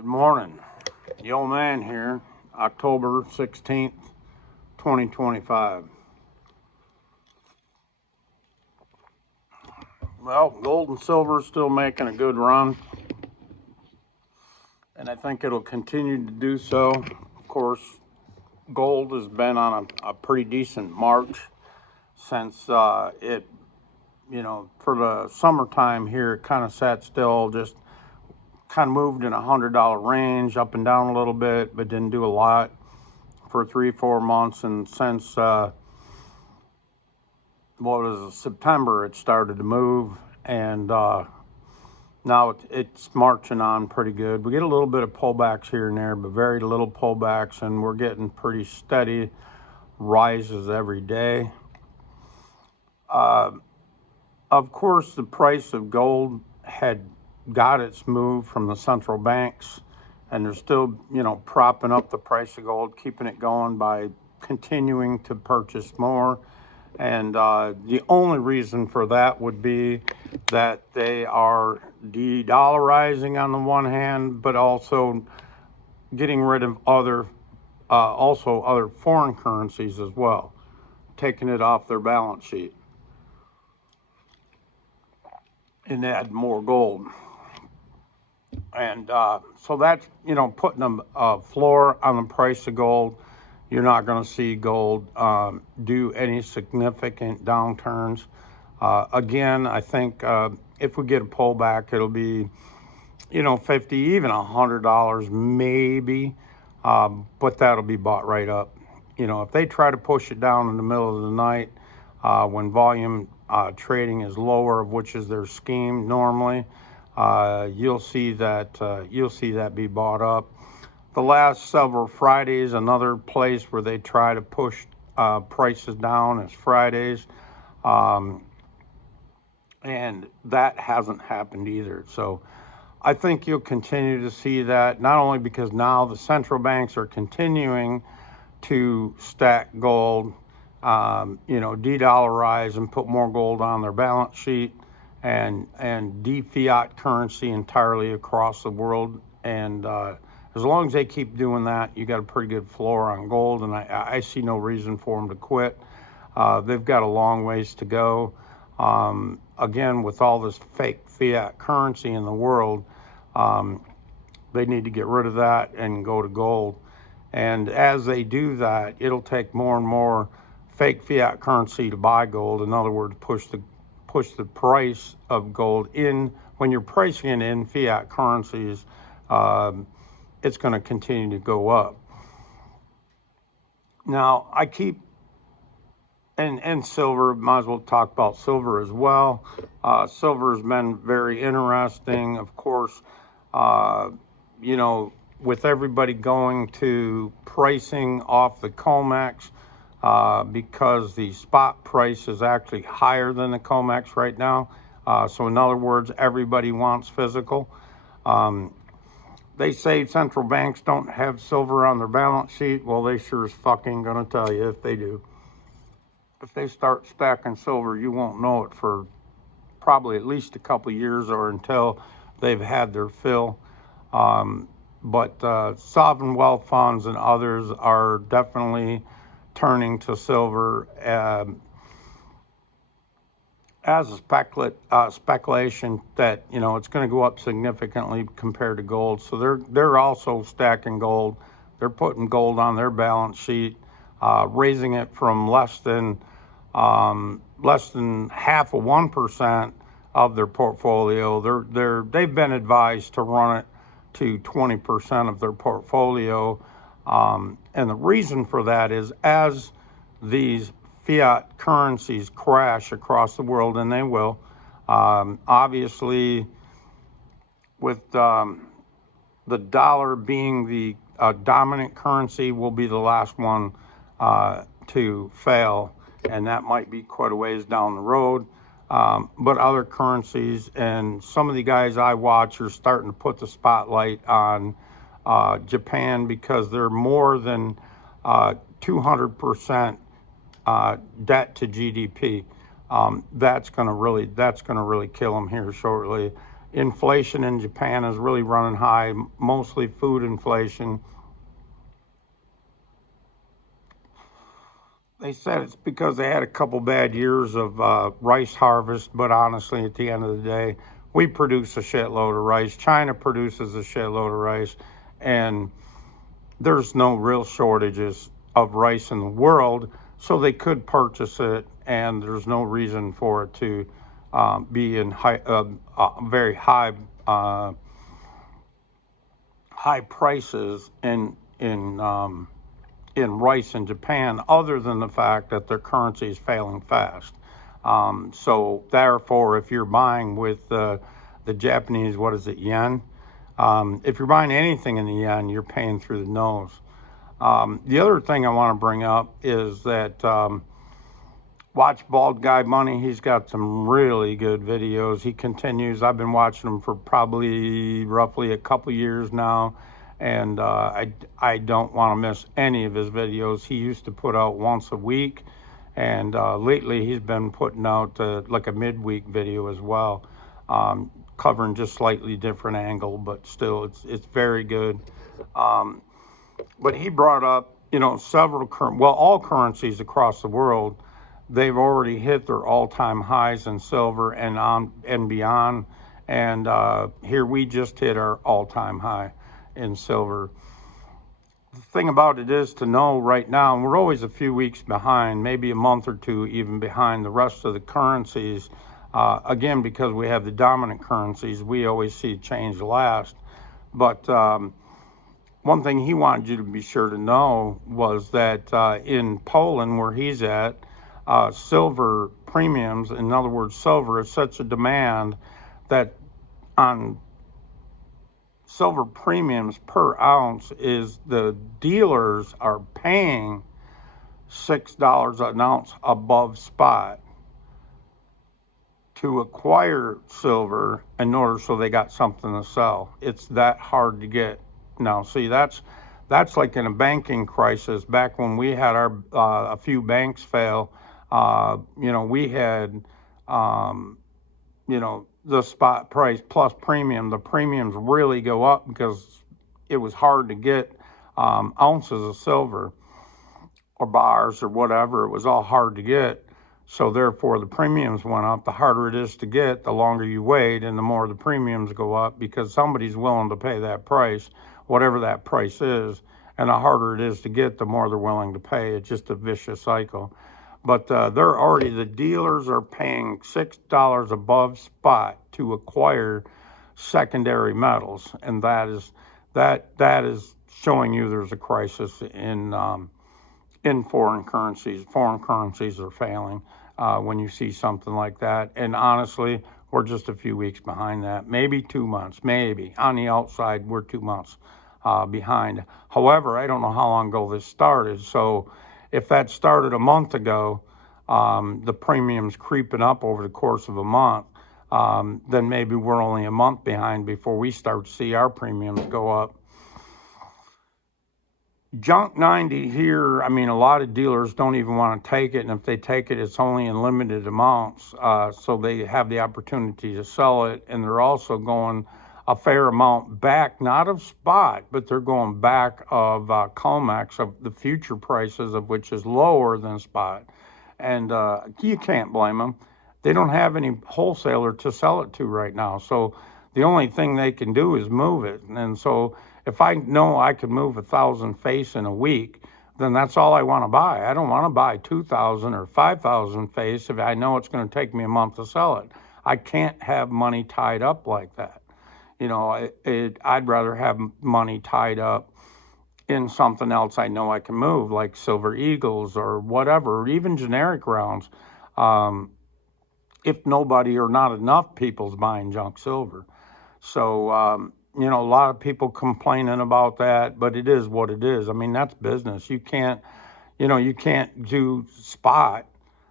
Good morning. The old man here, October 16th, 2025. Well, gold and silver is still making a good run, and I think it'll continue to do so. Of course, gold has been on a pretty decent march since for the summertime here, it kind of sat still, just kind of moved in $100 range, up and down a little bit, but didn't do a lot for 3-4 months. And since September, it started to move, and now it's marching on pretty good. We get a little bit of pullbacks here and there, but very little pullbacks, and we're getting pretty steady rises every day. Of course, the price of gold had got its move from the central banks, and they're still, propping up the price of gold, keeping it going by continuing to purchase more. And the only reason for that would be that they are de-dollarizing on the one hand, but also getting rid of other foreign currencies as well, taking it off their balance sheet and add more gold. And so that's, putting a floor on the price of gold. You're not going to see gold do any significant downturns. Again, I think if we get a pullback, it'll be, $50, even $100 maybe, but that'll be bought right up. If they try to push it down in the middle of the night when volume trading is lower, which is their scheme normally, you'll see that be bought up. The last several Fridays, another place where they try to push prices down is Fridays, and that hasn't happened either. So I think you'll continue to see that, not only because now the central banks are continuing to stack gold, de-dollarize and put more gold on their balance sheet, and de-fiat currency entirely across the world. And as long as they keep doing that, you got a pretty good floor on gold, and I see no reason for them to quit. They've got a long ways to go. Again, with all this fake fiat currency in the world, they need to get rid of that and go to gold. And as they do that, it'll take more and more fake fiat currency to buy gold. In other words, push the price of gold in. When you're pricing it in fiat currencies, it's going to continue to go up. Now, I keep, and silver, might as well talk about silver as well. Silver has been very interesting, of course, with everybody going to pricing off the comex, because the spot price is actually higher than the comex right now. So in other words, everybody wants physical. They say central banks don't have silver on their balance sheet. Well, they sure as fucking gonna tell you if they do. If they start stacking silver, you won't know it for probably at least a couple of years, or until they've had their fill. But sovereign wealth funds and others are definitely turning to silver as a speculation that it's going to go up significantly compared to gold. So they're also stacking gold. They're putting gold on their balance sheet, raising it from less than half of 1% of their portfolio. They've been advised to run it to 20% of their portfolio, and the reason for that is as these fiat currencies crash across the world, and they will, obviously with the dollar being the dominant currency, will be the last one to fail, and that might be quite a ways down the road. But other currencies, and some of the guys I watch are starting to put the spotlight on Japan, because they're more than 200% debt to GDP. That's going to really kill them here shortly. inflation in Japan is really running high, mostly food inflation. They said it's because they had a couple bad years of rice harvest, but honestly, at the end of the day, we produce a shitload of rice. China produces a shitload of rice, and there's no real shortages of rice in the world, so they could purchase it, and there's no reason for it to be in very uh, high prices in rice in Japan, other than the fact that their currency is failing fast. So therefore, if you're buying with the Japanese, what is it, yen? If you're buying anything in the yen, you're paying through the nose. The other thing I want to bring up is that watch Bald Guy Money. He's got some really good videos. He continues. I've been watching him for probably roughly a couple years now, and I don't want to miss any of his videos. He used to put out once a week, and lately he's been putting out like a midweek video as well, covering just slightly different angle, but still it's very good. Um, but he brought up, several all currencies across the world, they've already hit their all-time highs in silver and on and beyond. And here we just hit our all-time high in silver. The thing about it is to know right now, and we're always a few weeks behind, maybe a month or two even behind the rest of the currencies. Again, because we have the dominant currencies, we always see change last. But one thing he wanted you to be sure to know was that in Poland, where he's at, silver premiums, in other words, silver is such a demand that on silver premiums per ounce is the dealers are paying $6 an ounce above spot to acquire silver in order so they got something to sell. It's that hard to get. Now, see, that's like in a banking crisis. Back when we had our a few banks fail, we had the spot price plus premium. The premiums really go up because it was hard to get ounces of silver or bars or whatever. It was all hard to get. So therefore, the premiums went up. The harder it is to get, the longer you wait, and the more the premiums go up because somebody's willing to pay that price, whatever that price is. And the harder it is to get, the more they're willing to pay. It's just a vicious cycle. But the dealers are paying $6 above spot to acquire secondary metals, and that is showing you there's a crisis in foreign currencies. Foreign currencies are failing when you see something like that. And honestly, we're just a few weeks behind that. Maybe 2 months, maybe. On the outside, we're 2 months behind. However, I don't know how long ago this started. So if that started a month ago, the premiums creeping up over the course of a month, then maybe we're only a month behind before we start to see our premiums go up. Junk 90 here, I mean, a lot of dealers don't even want to take it, and if they take it, it's only in limited amounts, so they have the opportunity to sell it, and they're also going a fair amount back, not of spot, but they're going back of comex, of the future prices of which is lower than spot, and you can't blame them. They don't have any wholesaler to sell it to right now, so the only thing they can do is move it, and so if I know I could move 1,000 face in a week, then that's all I want to buy. I don't want to buy 2,000 or 5,000 face if I know it's going to take me a month to sell it. I can't have money tied up like that. I'd rather have money tied up in something else I know I can move, like Silver Eagles or whatever, or even generic rounds. Um, if nobody or not enough people's buying junk silver. So, a lot of people complaining about that, but it is what it is. I mean, that's business. You can't do spot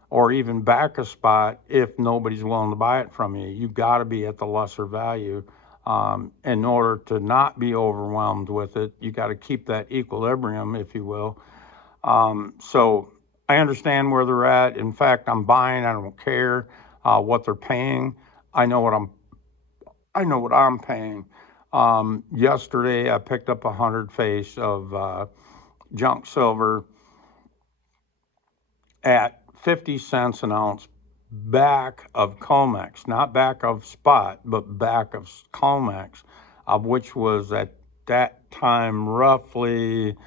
or even back a spot if nobody's willing to buy it from you. You got to be at the lesser value. In order to not be overwhelmed with it, you got to keep that equilibrium, if you will. So I understand where they're at. In fact, I'm buying. I don't care what they're paying. I know what I know what I'm paying. Yesterday, I picked up 100 face of junk silver at 50 cents an ounce back of comex, not back of spot, but back of comex, of which was at that time roughly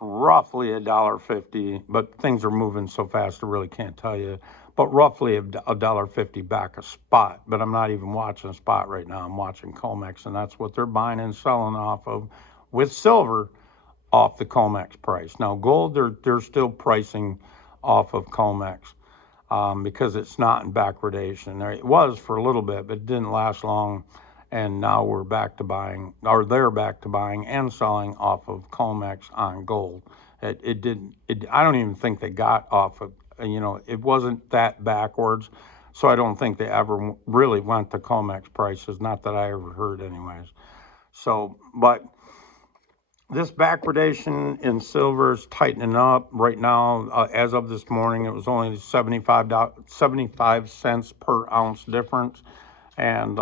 $1.50, but things are moving so fast I really can't tell you. But roughly $1.50 back a spot. But I'm not even watching a spot right now. I'm watching comex, and that's what they're buying and selling off of, with silver off the comex price. Now gold, they're still pricing off of comex because it's not in backwardation. It was for a little bit, but it didn't last long. And now we're back to buying, or they're back to buying and selling off of comex on gold. It didn't. I don't even think they got off of. It wasn't that backwards, so I don't think they ever really went to comex prices. Not that I ever heard, anyways. So, but this backwardation in silver is tightening up right now. As of this morning, it was only 75 cents per ounce difference, and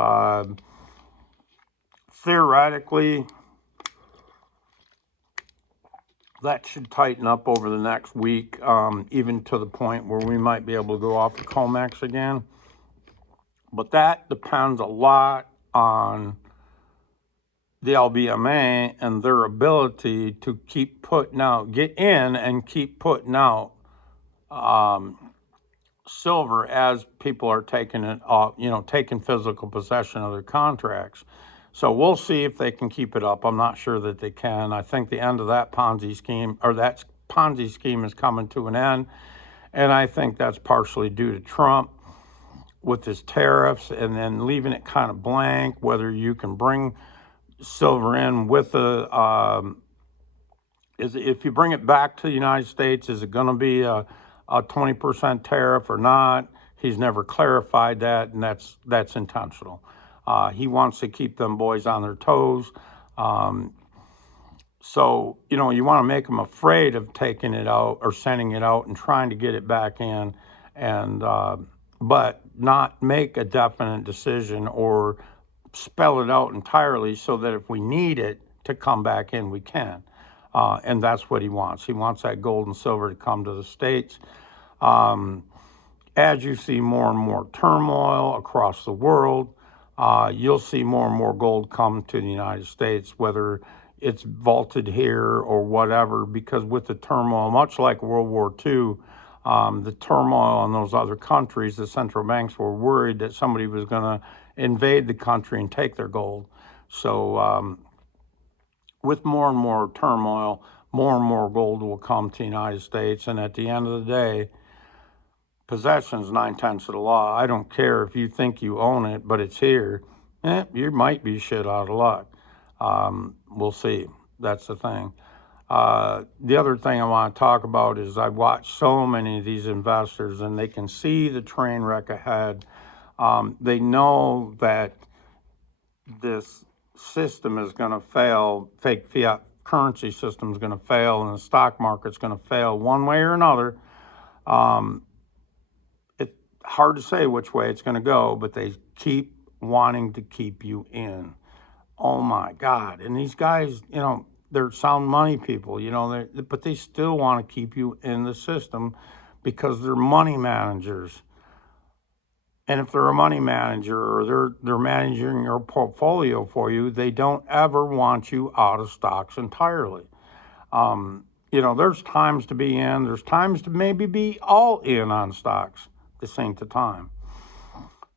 theoretically, that should tighten up over the next week, even to the point where we might be able to go off the comex again. But that depends a lot on the LBMA and their ability to keep putting out, get in and keep putting out silver as people are taking it off, taking physical possession of their contracts. So we'll see if they can keep it up. I'm not sure that they can. I think the end of that Ponzi scheme, or that Ponzi scheme, is coming to an end. And I think that's partially due to Trump with his tariffs, and then leaving it kind of blank whether you can bring silver in with if you bring it back to the United States, is it going to be a 20% tariff or not? He's never clarified that, and that's intentional. He wants to keep them boys on their toes. So, you want to make them afraid of taking it out or sending it out and trying to get it back in, and but not make a definite decision or spell it out entirely, so that if we need it to come back in, we can. And that's what he wants. He wants that gold and silver to come to the States. As you see more and more turmoil across the world, you'll see more and more gold come to the United States, whether it's vaulted here or whatever, because with the turmoil, much like World War II, the turmoil in those other countries, the central banks were worried that somebody was going to invade the country and take their gold. So with more and more turmoil, more and more gold will come to the United States. And at the end of the day, possession is 9/10 of the law. I don't care if you think you own it, but it's here. You might be shit out of luck. We'll see. That's the thing. The other thing I want to talk about is I've watched so many of these investors, and they can see the train wreck ahead. They know that this system is going to fail, fake fiat currency system is going to fail, and the stock market's going to fail one way or another. It's hard to say which way it's going to go, but they keep wanting to keep you in. Oh my God. And these guys, they're sound money people, but they still want to keep you in the system because they're money managers. And if they're a money manager, or they're managing your portfolio for you, they don't ever want you out of stocks entirely. There's times to be in, there's times to maybe be all in on stocks. This ain't the time.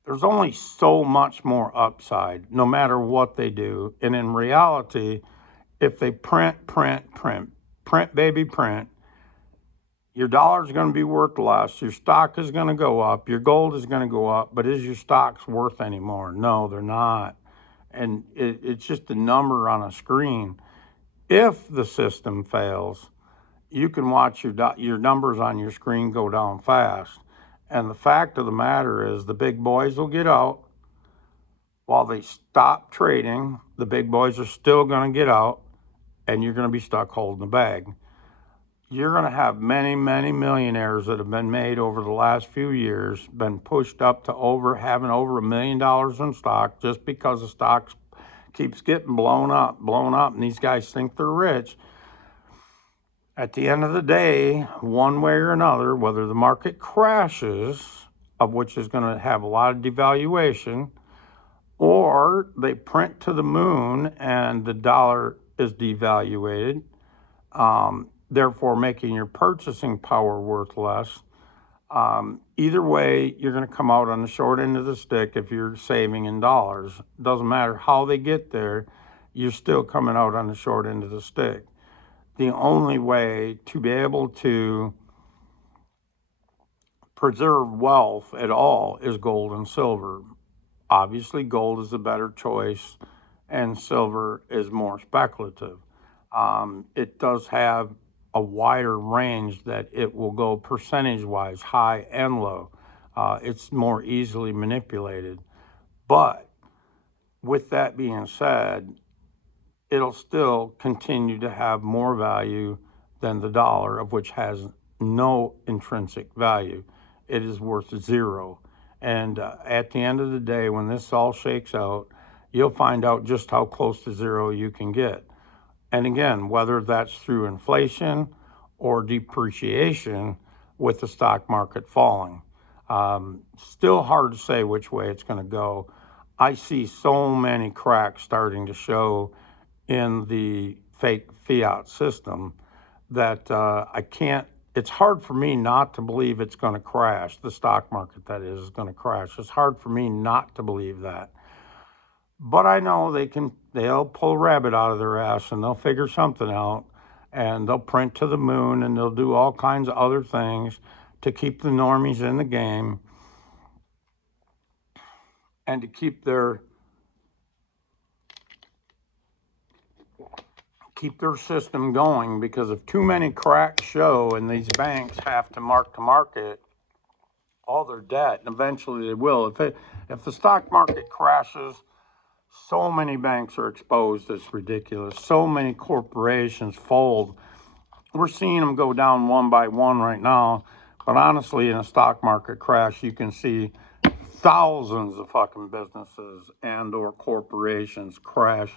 There's only so much more upside, no matter what they do. And in reality, if they print, baby, print, your dollar's going to be worth less. Your stock is going to go up. Your gold is going to go up. But is your stocks worth anymore? No, they're not. And it's just a number on a screen. If the system fails, you can watch your numbers on your screen go down fast. And the fact of the matter is, the big boys will get out. While they stop trading, the big boys are still going to get out, and you're going to be stuck holding the bag. you're going to have many, many millionaires that have been made over the last few years, been pushed up to having over $1 million in stock just because the stock keeps getting blown up, and these guys think they're rich. At the end of the day, one way or another, whether the market crashes, of which is going to have a lot of devaluation, or they print to the moon and the dollar is devaluated, therefore making your purchasing power worth less. Either way, you're going to come out on the short end of the stick if you're saving in dollars. Doesn't matter how they get there, you're still coming out on the short end of the stick. The only way to be able to preserve wealth at all is gold and silver. Obviously, gold is a better choice and silver is more speculative. It does have a wider range that it will go percentage-wise, high and low. It's more easily manipulated. But with that being said, it'll still continue to have more value than the dollar, of which has no intrinsic value. It is worth zero. And at the end of the day, when this all shakes out, you'll find out just how close to zero you can get. And again, whether that's through inflation or depreciation with the stock market falling. Still hard to say which way it's going to go. I see so many cracks starting to show in the fake fiat system that it's hard for me not to believe it's going to crash. The stock market, that is going to crash. It's hard for me not to believe that. But I know they'll pull a rabbit out of their ass and they'll figure something out and they'll print to the moon and they'll do all kinds of other things to keep the normies in the game and to keep their system going, because if too many cracks show and these banks have to market all their debt, and eventually they will. If the stock market crashes, so many banks are exposed, it's ridiculous. So many corporations fold. We're seeing them go down one by one right now, but honestly, in a stock market crash, you can see thousands of fucking businesses and or corporations crash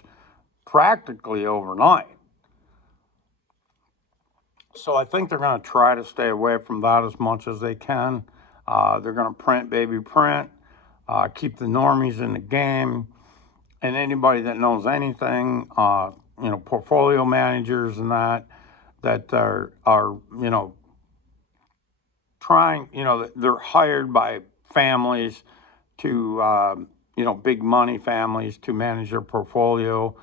practically overnight. So I think they're going to try to stay away from that as much as they can. They're going to print, baby, print, keep the normies in the game. And anybody that knows anything, portfolio managers and that are trying, they're hired by families to, big money families to manage their portfolio.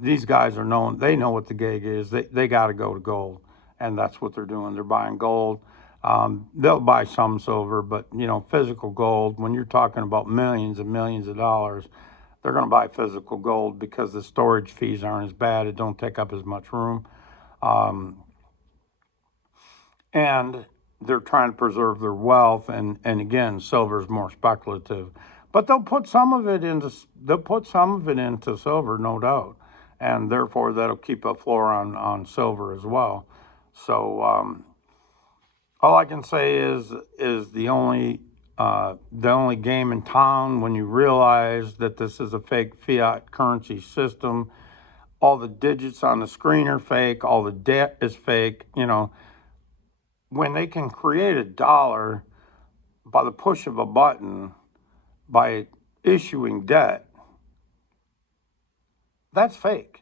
These guys are known, they know what the gig is. They got to go to gold. And that's what they're doing. They're buying gold. They'll buy some silver, but, physical gold, when you're talking about millions and millions of dollars, they're going to buy physical gold because the storage fees aren't as bad. It don't take up as much room. And they're trying to preserve their wealth. And again, silver is more speculative. But they'll put some of it into silver, no doubt. And therefore, that'll keep a floor on silver as well. So all I can say is the only game in town when you realize that this is a fake fiat currency system. All the digits on the screen are fake. All the debt is fake. When they can create a dollar by the push of a button, by issuing debt, that's fake.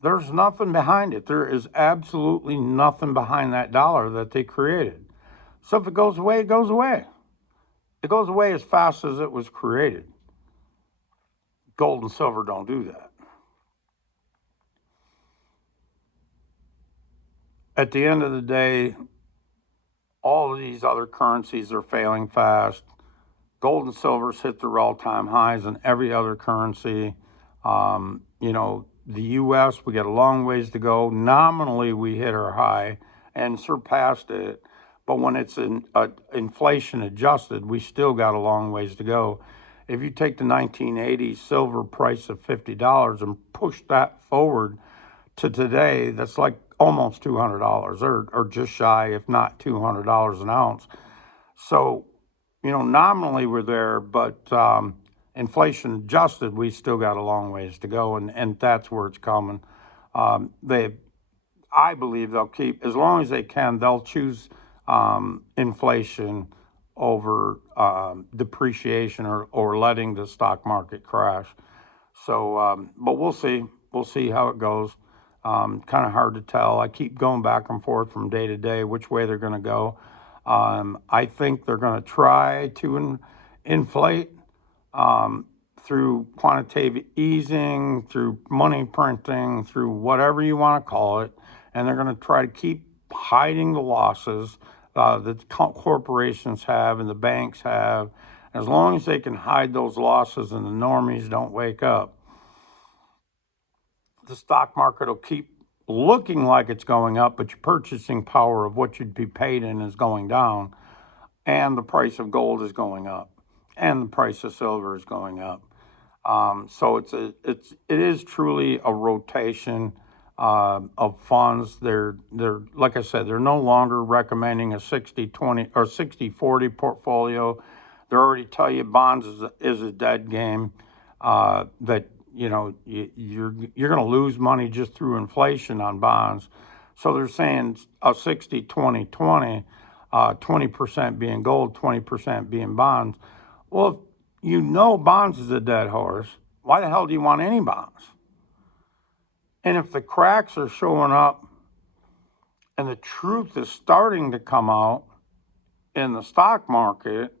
There's nothing behind it. There is absolutely nothing behind that dollar that they created. So if it goes away, it goes away. It goes away as fast as it was created. Gold and silver don't do that. At the end of the day, all of these other currencies are failing fast. Gold and silver's hit their all-time highs in every other currency. The U.S., we got a long ways to go. Nominally, we hit our high and surpassed it. But when it's inflation adjusted, we still got a long ways to go. If you take the 1980s silver price of $50 and push that forward to today, that's like almost $200 or just shy, if not $200 an ounce. So, nominally we're there, but inflation adjusted, we still got a long ways to go, and that's where it's coming. They I believe they'll keep, as long as they can, they'll choose inflation over depreciation or letting the stock market crash. So, but we'll see. We'll see how it goes. Kind of hard to tell. I keep going back and forth from day to day which way they're going to go. I think they're going to try to inflate um, through quantitative easing, through money printing, through whatever you want to call it, and they're going to try to keep hiding the losses that corporations have and the banks have. As long as they can hide those losses and the normies don't wake up, the stock market will keep looking like it's going up, but your purchasing power of what you'd be paid in is going down, and the price of gold is going up, and the price of silver is going up. So it is truly a rotation of funds. They're like I said, they're no longer recommending a 60-20 or 60-40 portfolio. They already tell you bonds is a dead game. That you're going to lose money just through inflation on bonds. So they're saying a 60-20-20, 20% being gold, 20% being bonds. Well, if bonds is a dead horse, why the hell do you want any bonds? And if the cracks are showing up and the truth is starting to come out in the stock market,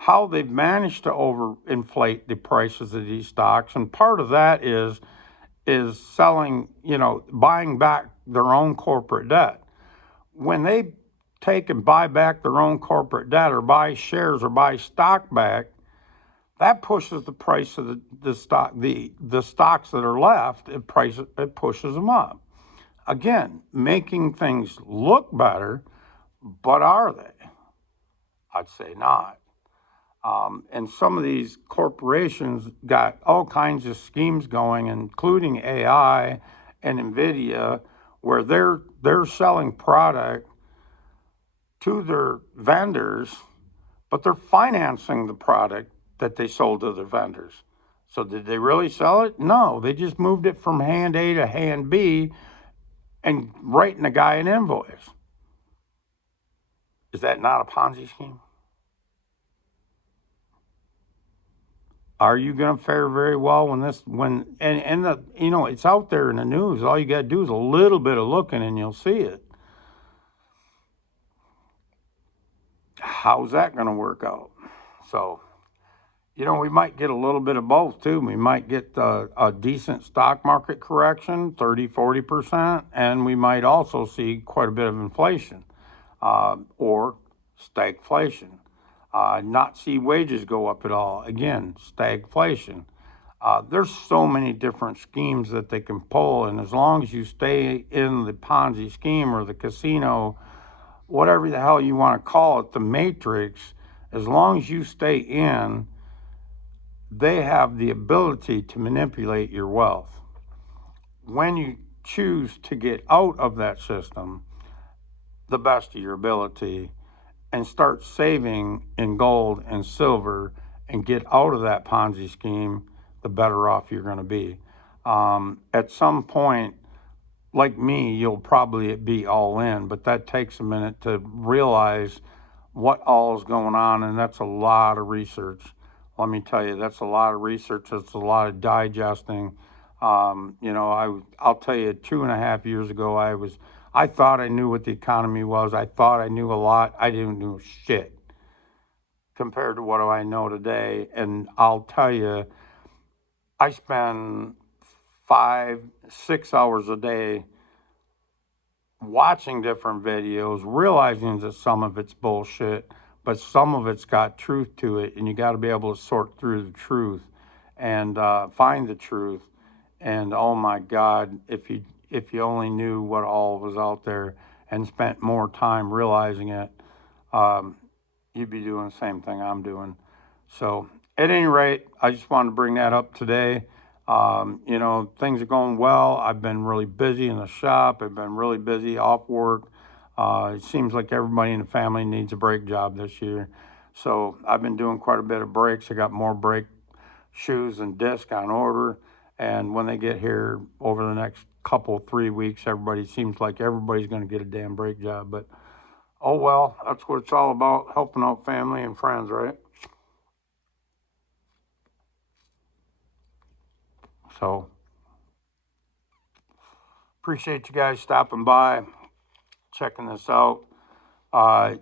how they've managed to overinflate the prices of these stocks, and part of that is selling, buying back their own corporate debt. When they take and buy back their own corporate debt or buy shares or buy stock back, that pushes the price of the stock, the stocks that are left. It pushes them up. Again, making things look better, but are they? I'd say not. And some of these corporations got all kinds of schemes going, including AI and NVIDIA, where they're selling product to their vendors, but they're financing the product that they sold to their vendors. So did they really sell it? No, they just moved it from hand A to hand B and writing the guy an invoice. Is that not a Ponzi scheme? Are you going to fare very well it's out there in the news. All you got to do is a little bit of looking and you'll see it. How's that going to work out? So, we might get a little bit of both too. We might get a decent stock market correction, 30-40%, and we might also see quite a bit of inflation or stagflation. Not see wages go up at all. Again, stagflation. There's so many different schemes that they can pull, and as long as you stay in the Ponzi scheme or the casino, whatever the hell you want to call it, the matrix, as long as you stay in, they have the ability to manipulate your wealth. When you choose to get out of that system, the best of your ability, and start saving in gold and silver and get out of that Ponzi scheme, the better off you're going to be. At some point, like me, you'll probably be all in, but that takes a minute to realize what all is going on, and that's a lot of research. Let me tell you, that's a lot of research. That's a lot of digesting. I'll tell you, 2.5 years ago, I thought I knew what the economy was. I thought I knew a lot. I didn't know shit compared to what I know today. And I'll tell you, I spend 5-6 hours a day watching different videos, realizing that some of it's bullshit, but some of it's got truth to it, and you got to be able to sort through the truth and find the truth. And oh my God, if you only knew what all was out there and spent more time realizing it, you'd be doing the same thing I'm doing. So at any rate, I just wanted to bring that up today. You know, things are going well. I've been really busy in the shop. I've been really busy off work. It seems like everybody in the family needs a brake job this year. So I've been doing quite a bit of brakes. I got more brake shoes and disc on order. And when they get here over the next couple, 3 weeks, everybody seems like everybody's going to get a damn brake job. But oh well, that's what it's all about, helping out family and friends, right? So appreciate you guys stopping by, checking this out. Uh,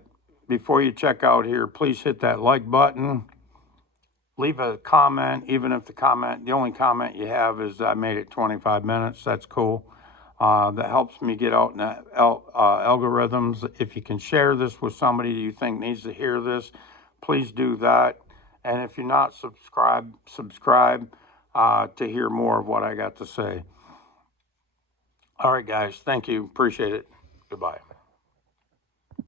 Before you check out here, please hit that like button. Leave a comment, even if the only comment you have is I made it 25 minutes. That's cool. That helps me get out in the algorithms. If you can share this with somebody you think needs to hear this, please do that. And if you're not subscribed, subscribe to hear more of what I got to say. All right, guys. Thank you. Appreciate it. Goodbye.